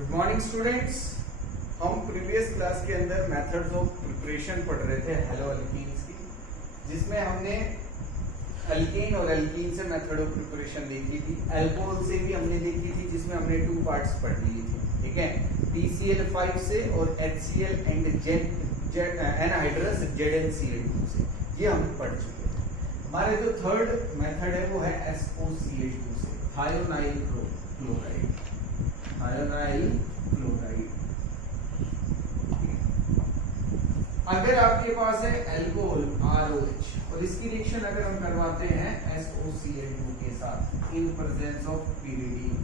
Good morning students. हम previous class के अंदर मेथड्स ऑफ प्रिपरेशन पढ़ रहे थे हेलो अल्कीन्स की, जिसमें हमने अल्कीन और एल्कीन से मेथड ऑफ प्रिपरेशन देखी थी। अल्कोहल से भी हमने देखी थी, जिसमें हमने 2 पार्ट्स पढ़ लिए थे, ठीक है। PCl5 से और HCl एंड एनहाइड्रस ZnCl2 से, ये हम पढ़ चुके थे। हमारे जो थर्ड मेथड है वो है SOCH2 से, थायोनाइल क्लोराइड। Thionyl chloride. अगर आपके पास है अल्कोहल ROH और इसकी रिएक्शन अगर हम करवाते हैं SOCl2 के साथ in presence of pyridine,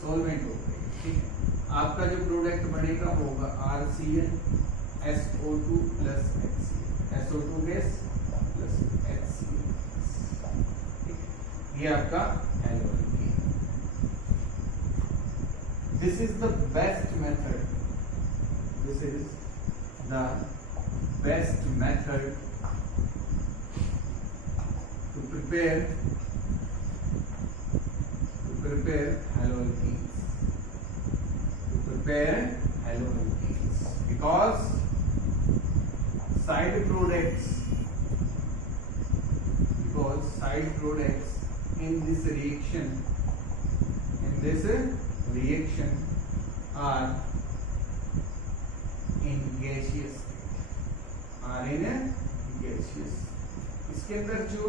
solvent हो गई, ठीक है। आपका जो प्रोडक्ट बनेगा होगा RCl SO2 plus HCl, SO2 gas plus HCl, ठीक है। ये आपका hello alkyne. This is the best method. This is the best method to prepare haloalkenes. Because side products in this reaction are in gaseous इसके अंदर जो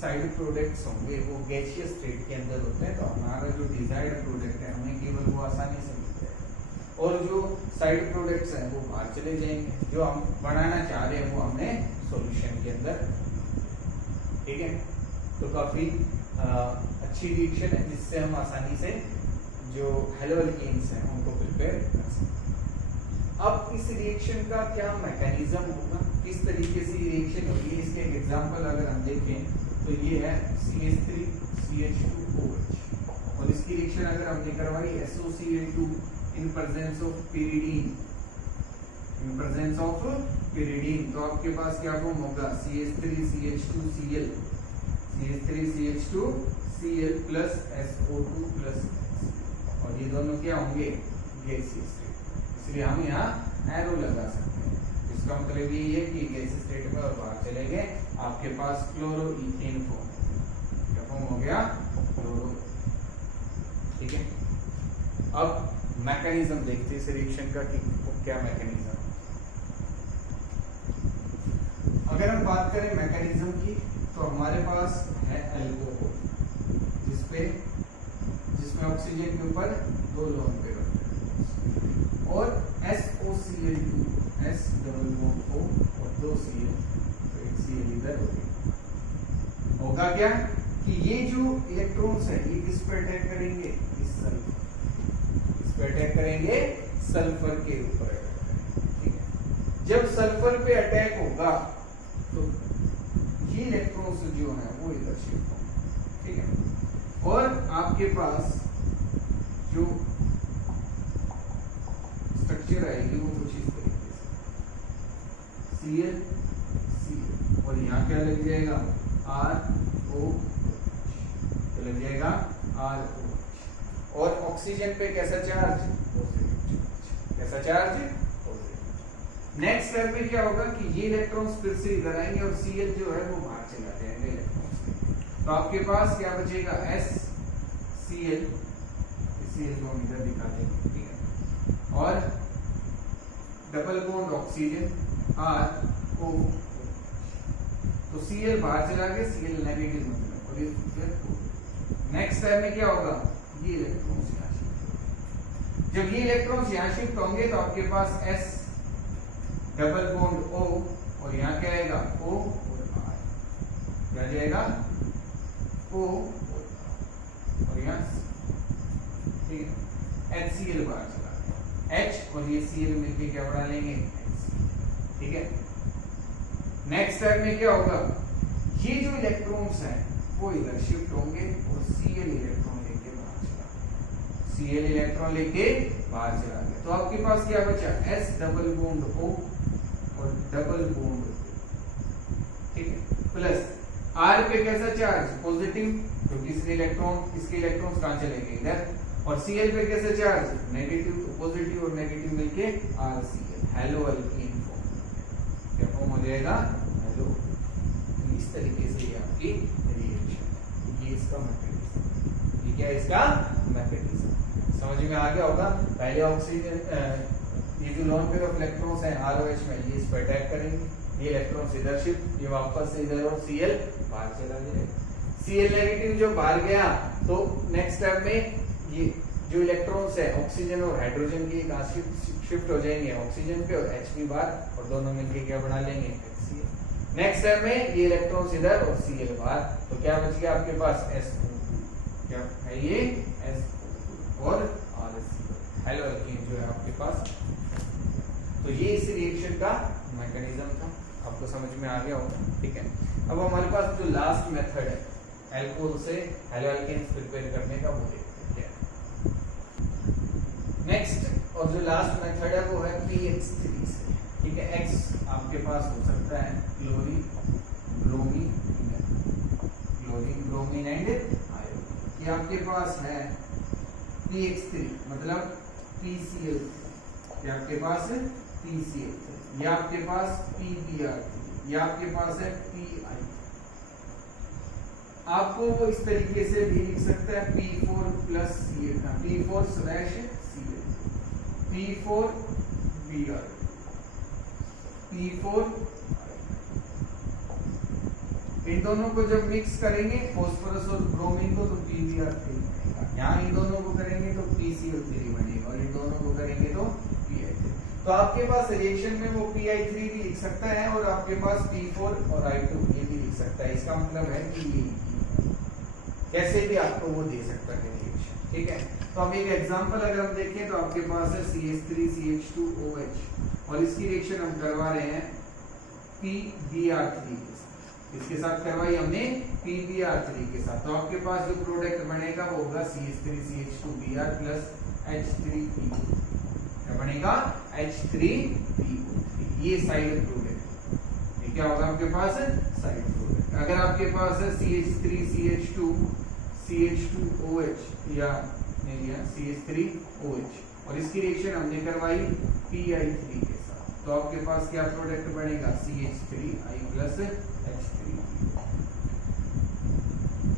side products होंगे वो gaseous state के अंदर होते हैं, तो हमारा जो डिजायर्ड प्रोडक्ट है हमें केवल वो आसानी से मिल जाएगा, और जो साइड प्रोडक्ट्स हैं वो बाहर चले जाएंगे। जो हम बनाना चाह रहे हैं वो हमने सॉल्यूशन के अंदर, ठीक है। तो काफी अच्छी रिएक्शन है, जिससे हम आसानी से जो हेलो अल्कीन्स हैं उनको प्रिपेयर कर सकते हैं। अब इस रिएक्शन का क्या मैकेनिज्म होगा, किस तरीके से रिएक्शन होगी, इसके एक एग्जांपल अगर हम देखें तो ये है CH3CH2OH, और इसकी रिएक्शन अगर हमने करवाई SOCl2 in presence of pyridine, तो आपके पास क्या फॉर्म होगा CH3CH2Cl, CH3CH2Cl plus SO2 plus, और ये दोनों क्या होंगे गैसियस स्टेट, इसलिए हम यहाँ एरो लगा सकते हैं। इसका मतलब ये है कि गैसियस स्टेट में और बाहर चलेंगे, आपके पास क्लोरोइथेन फॉर्म, क्या फॉर्म हो गया क्लोरो, ठीक है। अब मैकेनिज्म देखते हैं इस रिएक्शन का कि क्या मैकेनिज्म। अगर हम बात करें मैकेनिज्म की, तो हमारे पास है अल्कोहल, जिसमें ऑक्सीजन के ऊपर 2 लोन पे रखते हैं, और SOCl2 S double bond O और 2 Cl, तो एक Cl इधर हो गया। होगा क्या कि ये जो इलेक्ट्रॉन्स है ये किस पर अटैक करेंगे, इस पर अटैक करेंगे, सल्फर के ऊपर अटैक करेंगे, ठीक है। जब सल्फर पे अटैक होगा तो ये इलेक्ट्रॉन्स जो है वो इधर शिफ्ट होंगे, ठीक है। और आपके पास जो स्ट्रक्चर आएगी वो कुछ इस तरीके से Cl, और यहाँ क्या लग जाएगा RO, तो लग जाएगा RO, और ऑक्सीजन पे कैसा चार्ज, पॉजिटिव। कैसा चार्ज, पॉजिटिव। नेक्स्ट स्टेप में क्या होगा कि ये इलेक्ट्रॉन्स फिर से इधर आएंगे और Cl जो है वो बाहर चला जाएंगे इलेक्ट्रॉन्स, तो आपके पास क्या बचेगा SCl, Cl को हम इधर दिखा देंगे, ठीक है, और डबल बॉन्ड ऑक्सीजन RO, तो Cl बाहर चला गया, Cl नेगेटिव मतलब, और ये नेक्स्ट स्टेप में क्या होगा, ये इलेक्ट्रॉन्स यहाँ शिफ्ट होंगे। जब ये इलेक्ट्रॉन्स यहाँ शिफ्ट होंगे तो आपके पास S डबल बॉन्ड O, और यहाँ क्या आएगा O और R, क्या जाएगा O और यहाँ, ठीक है। HCl बाहर चला गया, H और ये Cl मिलके क्या बना लेंगे, ठीक है। नेक्स्ट स्टेप में क्या होगा, ये जो इलेक्ट्रॉन्स हैं वो इधर शिफ्ट होंगे और Cl इलेक्ट्रॉन लेके बाहर चला गया, तो आपके पास क्या बचा S डबल बॉन्ड O और डबल बॉन्ड, ठीक है, प्लस R पे कैसा चार्ज, पॉजिटिव, क्योंकि इसके इलेक्ट्रॉन्स कहां चले गए, इधर, और Cl पे कैसे चार्ज, नेगेटिव, तो पॉजिटिव और नेगेटिव मिलके RCl, हेलो अल्कीन फॉर्म। क्या फॉर्म हो जाएगा, हेलो। इस तरीके से ये आपकी रिएक्शन, ये इसका मैकेनिज्म, ये क्या है इसका मैकेनिज्म, समझ में आ गया होगा। पहले ऑक्सीजन, ये जो लोन पेयर ऑफ इलेक्ट्रॉन्स हैं ROH में, ये इस पर अटैक करेंगे, ये इलेक्ट्रॉन इधर शिफ्ट, ये वापस से इधर, और Cl बाहर चला जाएगा। Cl नेगेटिव जो बाहर गया तो नेक्स्ट स्टेप में ये जो इलेक्ट्रॉन्स है ऑक्सीजन और हाइड्रोजन के कहां शिफ्ट हो जाएंगे, ऑक्सीजन पे, और H बाहर, और दोनों मिलके क्या बना लेंगे, HCl। नेक्स्ट स्टेप में ये इलेक्ट्रॉन्स इधर और Cl बाहर, तो क्या बच गया आपके पास, SO2, क्या है ये, SO2 और RCl, हेलो अल्कीन जो है आपके पास। तो ये इस रिएक्शन का मैकेनिज्म था, आपको समझ में आ गया होगा, ठीक है। अब हमारे पास जो लास्ट मेथड है अल्कोहल से हेलो अल्केन्स प्रिपेयर करने का, वो देखते हैं। नेक्स्ट और जो लास्ट मेथड है वो है PX3 से, ठीक है। X आपके पास हो सकता है chlorine, bromine, chlorine, bromine and iodine. ये आपके पास है PX3 मतलब PCl, ये आपके पास है PCl, ये आपके पास PBr, ये आपके पास है PI। आपको वो इस तरीके से भी लिख सकता है P4 plus Cl, P4 slash Cl, P4 Br, P4। इन दोनों को जब मिक्स करेंगे फॉस्फोरस और ब्रोमीन को, तो PBr3 बनेगा। यहाँ इन दोनों को करेंगे तो PCl3 बनेगा, और इन दोनों को करेंगे तो PI3। तो आपके पास रिएक्शन में वो PI3 भी लिख सकता है, और आपके पास P4 और I2 ये भी लिख सकता है। इसका मतलब है कि ये कैसे भी आपको वो दे सकता है रिएक्शन, ठीक है। तो अब एक एग्जांपल अगर हम देखें तो आपके पास है CH3CH2OH, और इसकी रिएक्शन हम करवा रहे हैं PBr3 के साथ। इसके साथ करवाई हमने PBr3 के साथ, तो आपके पास जो प्रोडक्ट बनेगा वो होगा CH3CH2Br प्लस H3PO, क्या बनेगा, H3PO। ये साइड प्रोडक्ट, ये क्या होगा आपके पास, साइड प्रोडक्ट। अगर आपके पास है CH3CH2CH2OH या नहीं है CH3OH, और इसकी रिएक्शन हमने करवाई PI3 के साथ, तो आपके पास क्या प्रोडक्ट बनेगा, CH3I प्लस H3PO।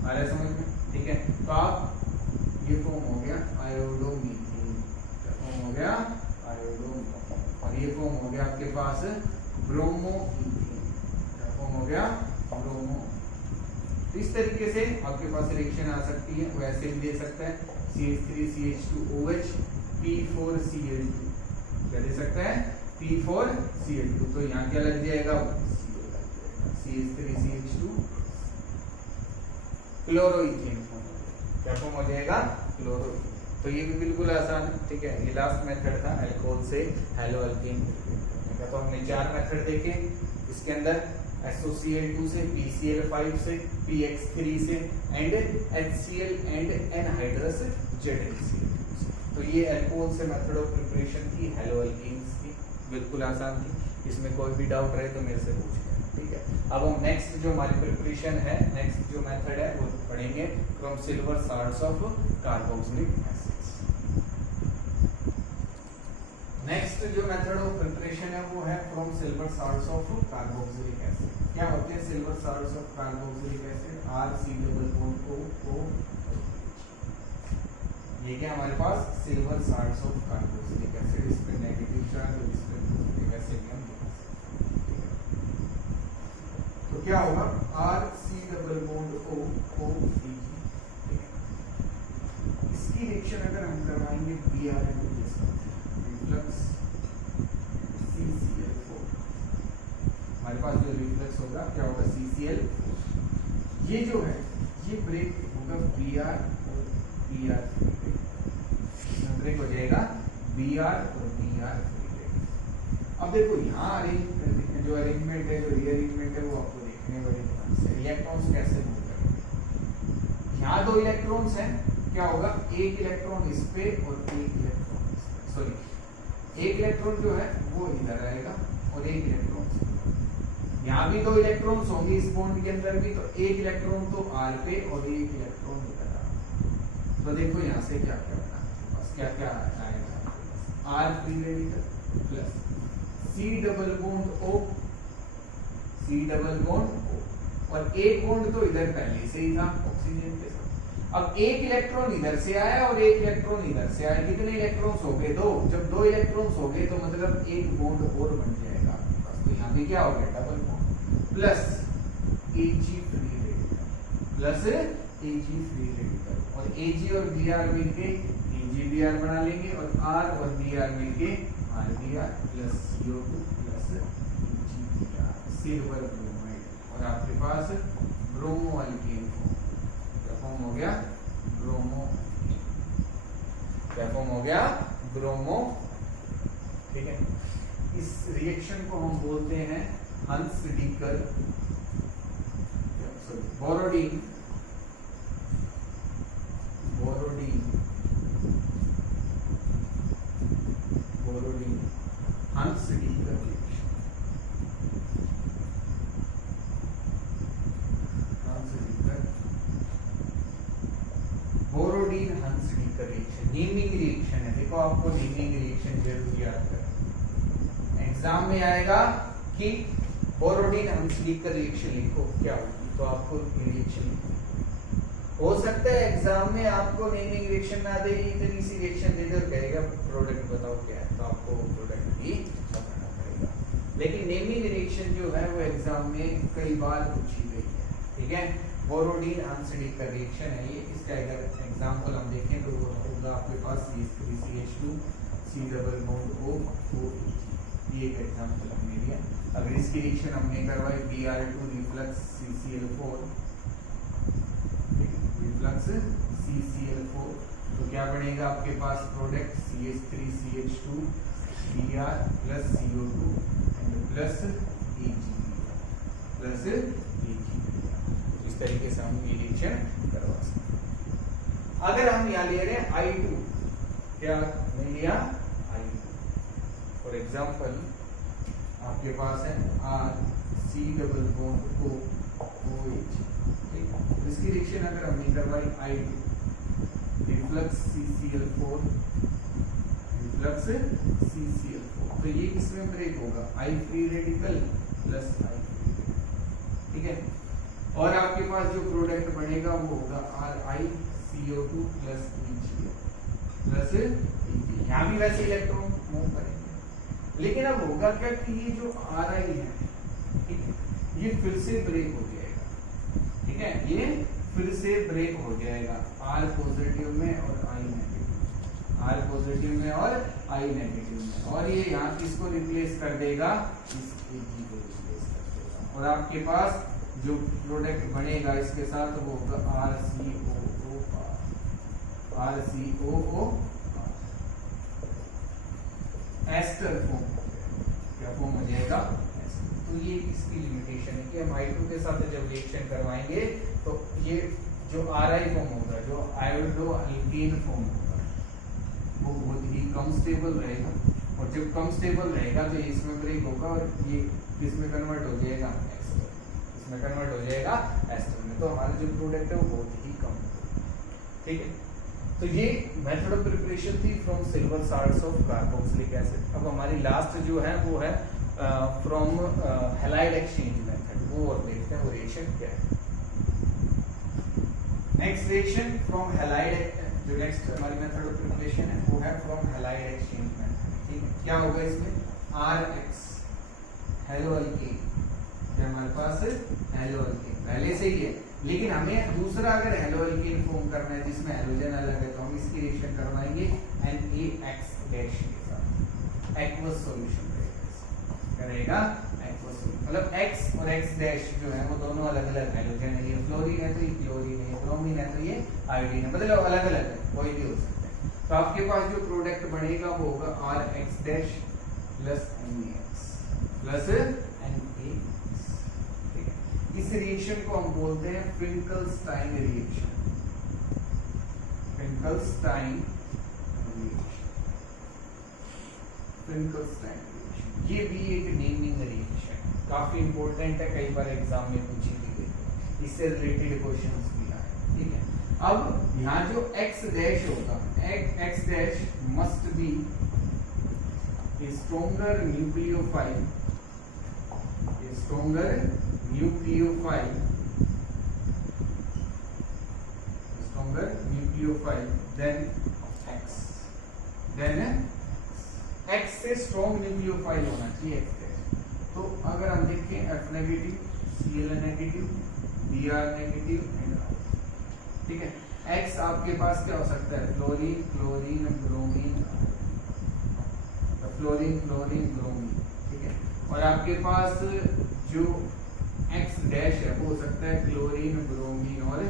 आ रहा है समझ में, ठीक है। तो आप ये फॉर्म हो गया आयोडोमीथेन, फॉर्म हो गया आयोडोमीथेन, और ये फॉर्म हो गया आपके पास ब्रोमोइथेन, फॉर्म हो गया ब्रोमो। तो इस तरीके से आपके पास रिएक्शन आ सकती है। वैसे भी दे सकता है CH3CH2OH P4Cl2, क्या दे सकता है, P4Cl2। तो यहाँ क्या लग जाएगा, CH3CH2 क्लोरोइथेन फॉर्म, क्या फॉर्म हो जाएगा, क्लोरोइथेन। तो ये भी बिल्कुल आसान है, ठीक है। ये लास्ट मेथड था अल्कोहल से हेलो अल्केन करने का। तो हमने 4 मेथड देखे, इसके अंदर SOCl2 से, PCl5 से, PX3 से and HCl and anhydrous ZnCl2 से। तो ये अल्कोहल से मेथड ऑफ प्रिपरेशन थी हेलो अल्केन्स की, बिल्कुल आसान थी। इसमें कोई भी डाउट रहे तो मेरे से पूछ लेना, ठीक है। अब हम नेक्स्ट जो हमारी प्रिपरेशन है, नेक्स्ट जो मेथड है वो पढ़ेंगे from silver salts of carboxylic acids. Next जो मेथड ऑफ प्रिपरेशन है वो है from silver salts of carboxylic acid. क्या होते हैं silver salts of carboxylic acid, RC+O। ये क्या हमारे पास silver salts of carboxylic acid, इस पे नेगेटिव चार्ज और इस पे पॉजिटिव, ऐसे भी हम लिख सकते हैं। तो क्या होगा, RC+O, इसकी रिएक्शन अगर हम करवाएंगे BRNO के साथ, रिफ्लक्स CCl4, हमारे पास जो रिफ्लक्स होगा क्या होगा, CCl। ये जो है ये ब्रेक होगा Br और Br3 ब्रेक हो जाएगा, Br और Br3 ब्रेक। अब देखो यहाँ जो अरेंजमेंट है, जो रीअरेंजमेंट है वो आपको देखने वाले ध्यान से, इलेक्ट्रॉन्स कैसे मूव करेंगे। यहाँ 2 इलेक्ट्रॉन्स हैं, क्या होगा, एक इलेक्ट्रॉन इस पे और एक इलेक्ट्रॉन इस पे, सॉरी एक इलेक्ट्रॉन जो है वो इधर आएगा और एक इलेक्ट्रॉन यहाँ भी 2 इलेक्ट्रॉन्स होंगे इस बॉन्ड के अंदर भी, तो एक इलेक्ट्रॉन तो R पे और एक इलेक्ट्रॉन इधर। तो देखो यहाँ से क्या क्या बना, बस क्या क्या आएगा, R free radical plus C double bond O, C double bond O, और एक बॉन्ड तो इधर पहले से ही था ऑक्सीजन के साथ। अब एक इलेक्ट्रॉन इधर से आया और एक इलेक्ट्रॉन इधर से आया, कितने इलेक्ट्रॉन्स हो गए? दो। जब दो इलेक्ट्रॉन्स हो गए तो मतलब एक बॉन्ड और बन जाएगा आपके पास, तो यहाँ पे क्या हो गया, double bond plus Ag free radical plus Ag free radical, और Ag और Br मिलके AgBr बना लेंगे, और R और Br मिलके RBr plus CO2 plus AgBr, silver bromide, और आपके पास ब्रोमो अल्केन फॉर्म हो गया, ब्रोमो, क्या फॉर्म हो गया, ब्रोमो। ठीक है, इस रिएक्शन को हम बोलते हैं Hunsdiecker Borodin, Borodin, Borodin Hunsdiecker reaction, Hunsdiecker Borodin Hunsdiecker reaction, naming reaction है। देखो आपको नेमिंग रिएक्शन जरूर याद करना, एग्जाम में आएगा कि बोरोडीन हंस-डीकर रिएक्शन लिखो, क्या होगी तो आपको रिएक्शन हो सकता है एग्जाम में आपको नेमिंग रिएक्शन ना दे, इतनी सी रिएक्शन दे दे और कहेगा प्रोडक्ट बताओ क्या है, तो आपको प्रोडक्ट ही बताना पड़ेगा। लेकिन नेमिंग रिएक्शन जो है वो एग्जाम में कई बार पूछी गई है। ठीक है, बोरोडीन हंस-डीकर रिएक्शन है ये। इसका अगर एग्जाम्पल हम देखें तो वो होगा आपके पास CH3CH2 C double bond O OH, ये एक एग्जाम्पल हमने लिया। अगर इसकी रिएक्शन हमने करवाई Br2 reflux CCl4, reflux CCl4, तो क्या बनेगा आपके पास product CH3CH2 Br plus CO2 and plus AgBr plus AgBr। इस तरीके से हम ये रिएक्शन करवा सकते हैं। अगर हम यहाँ ले रहे हैं I2, क्या नहीं लिया I2, फॉर एग्जाम्पल आपके पास है R C double bond O OH, इसकी रिएक्शन अगर हमने करवाई I2 reflux CCl4, reflux CCl4, तो ये किसमें ब्रेक होगा, I free radical plus I free radical. ठीक है, और आपके पास जो प्रोडक्ट बनेगा वो होगा RiCO2 plus EgO plus Eg। यहाँ भी वैसे इलेक्ट्रॉन मूव करेंगे, लेकिन अब होगा क्या कि ये जो Ri है, ठीक है, ये फिर से ब्रेक हो जाएगा। ठीक है, ये फिर से ब्रेक हो जाएगा R पॉजिटिव में और I नेगेटिव, R पॉजिटिव में और I नेगेटिव में, और ये यहाँ किसको रिप्लेस कर देगा, इस Ag को रिप्लेस कर देगा, और आपके पास जो प्रोडक्ट बनेगा इसके साथ वो होगा RCOO, एस्टर फॉर्म, क्या फॉर्म हो जाएगा, तो ये इसकी लिमिटेशन है कि हम I2 के साथ जब रिएक्शन करवाएंगे तो ये जो Ri फॉर्म होगा, जो आयोडो अल्केन फॉर्म होगा, वो बहुत ही कम स्टेबल रहेगा, और जब कम स्टेबल रहेगा तो इसमें ब्रेक होगा और ये किसमें कन्वर्ट हो जाएगा, एस्टर, इसमें कन्वर्ट हो जाएगा एस्टर में, तो हमारा जो प्रोडक्ट है वो बहुत ही कम होगा। ठीक है, तो ये मेथड ऑफ प्रिपरेशन थी from silver salts of carboxylic acid. अब हमारी लास्ट जो है वो है फ्रॉम हैलाइड एक्सचेंज मेथड, वो और देखते हैं वो रिएक्शन क्या है। नेक्स्ट रिएक्शन फ्रॉम हैलाइड, जो नेक्स्ट हमारी मेथड ऑफ प्रिपरेशन है वो है फ्रॉम हैलाइड एक्सचेंज मेथड। ठीक है, क्या होगा इसमें, RX हेलो अल्केन, क्या हमारे पास हेलो अल्केन पहले से ही है, लेकिन हमें दूसरा अगर हेलो अल्केन फॉर्म करना है जिसमें हेलोजन अलग है, तो हम इसकी रिएक्शन करवाएंगे NaX डैश के साथ, एक्वस सॉल्यूशन रहेगा एक्वस सॉल्यूशन, मतलब X और X डैश जो है वो दोनों अलग अलग हेलोजन है, ये फ्लोरीन है तो ये क्लोरीन है, ब्रोमीन है तो ये आयोडीन है, मतलब अलग अलग है, कोई भी हो सकता है। तो आपके पास जो प्रोडक्ट बनेगा वो होगा RX dash plus NaX plus NaX। ठीक है, इस रिएक्शन को हम बोलते हैं फिंकलस्टाइन रिएक्शन, फिंकलस्टाइन रिएक्शन, फिंकलस्टाइन रिएक्शन, ये भी एक नेमिंग रिएक्शन, काफी इंपॉर्टेंट है, कई बार एग्जाम में पूछी भी गई है, इससे रिलेटेड क्वेश्चंस भी आए। ठीक है, अब यहाँ जो x डैश होगा, x dash must be stronger nucleophile, stronger nucleophile, stronger nucleophile than x, than x से स्ट्रॉन्ग न्यूक्लियोफाइल होना चाहिए x डैश। तो अगर हम देखें F negative, Cl negative, Br negative and R, ठीक है। X आपके पास क्या हो सकता है, fluorine, chlorine, bromine, fluorine, chlorine, bromine, ठीक है। और आपके पास जो X डैश है वो हो सकता है क्लोरीन, ब्रोमीन और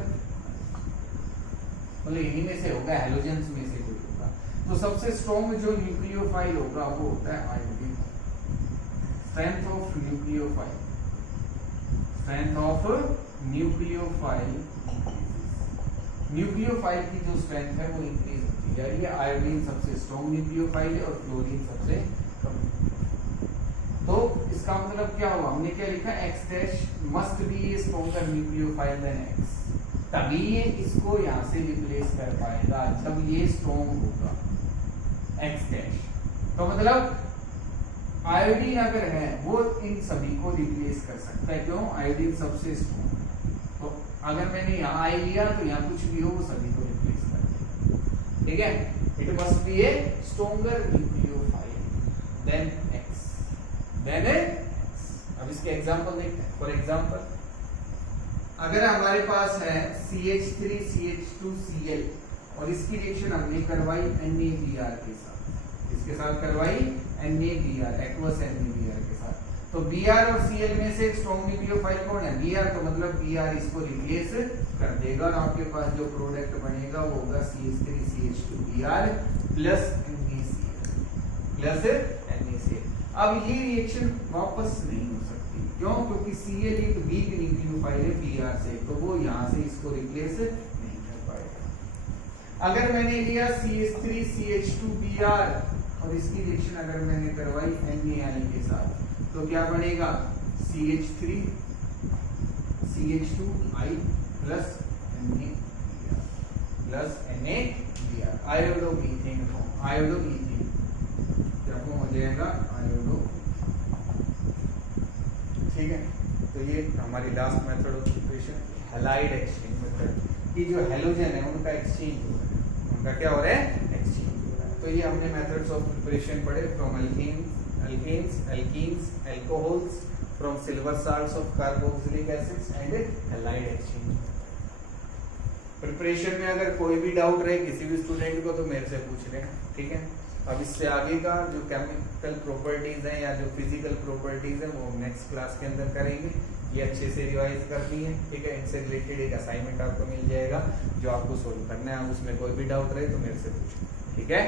मतलब इन्हीं में से होगा, हैलोजेंस में से कोई होगा। तो सबसे स्ट्रॉन्ग जो न्यूक्लियोफाइल होगा वो होता है iodine. Strength of nucleophile, strength of nucleophile, nucleophile की जो स्ट्रेंथ है वो इंक्रीज होती है। ये आयोडीन सबसे स्ट्रॉन्ग न्यूक्लियोफाइल है और फ्लोरीन सबसे कम। तो इसका मतलब क्या हुआ, हमने क्या लिखा, x dash must be stronger nucleophile than x, तभी ये इसको यहाँ से रिप्लेस कर पाएगा जब ये स्ट्रॉन्ग होगा x डैश। तो मतलब आयोडीन अगर है वो इन सभी को रिप्लेस कर सकता है, क्यों, आयोडीन सबसे स्ट्रॉन्ग है। तो अगर मैंने यहाँ आई लिया तो यहाँ कुछ भी हो वो सभी को रिप्लेस कर देगा, ठीक है। It must be a stronger nucleophile than x, than x। अब इसके एग्जांपल देखते हैं। फॉर एग्जांपल अगर हमारे पास है CH3 CH2 Cl और इसकी रिएक्शन हमने करवाई NaBr के साथ, इसके साथ करवाई NaBr, एक्वस NaBr के साथ, तो Br और Cl में से स्ट्रॉन्ग न्यूक्लियोफाइल कौन है, Br। तो मतलब Br इसको रिप्लेस कर देगा और आपके पास जो प्रोडक्ट बनेगा वो होगा CH3 CH2Br plus NaCl, plus NaCl। अब ये रिएक्शन वापस नहीं हो सकती, क्यों, क्योंकि Cl एक वीक न्यूक्लियोफाइल है Br से, तो वो यहाँ से इसको रिप्लेस नहीं कर पाएगा। अगर मैंने लिया CH3 CH2Br और इसकी रिएक्शन अगर मैंने करवाई NaI के साथ, तो क्या बनेगा, CH3 CH2I plus NaBr plus NaBr, iodomethane form, iodomethane क्या फॉर्म हो जाएगा, आयोडो, ठीक है। तो ये हमारी last method of preparation, halide exchange method, कि जो हैलोजन है उनका एक्सचेंज हो रहा है, उनका क्या हो रहा है, एक्सचेंज हो रहा है। तो ये हमने मेथड्स ऑफ प्रिपरेशन पढ़े, from alkanes, alkenes, alcohols, from silver salts of carboxylic acids and halide exchange। Preparation में अगर कोई भी डाउट रहे किसी भी स्टूडेंट को तो मेरे से पूछ लें, ठीक है। अब इससे आगे का जो केमिकल प्रॉपर्टीज हैं या जो फिजिकल प्रॉपर्टीज हैं वो नेक्स्ट क्लास के अंदर करेंगे। ये अच्छे से रिवाइज करनी है, ठीक है। इनसे रिलेटेड एक असाइनमेंट आपको मिल जाएगा जो आपको सोल्व करना है, उसमें कोई भी डाउट रहे तो मेरे से पूछें, ठीक है।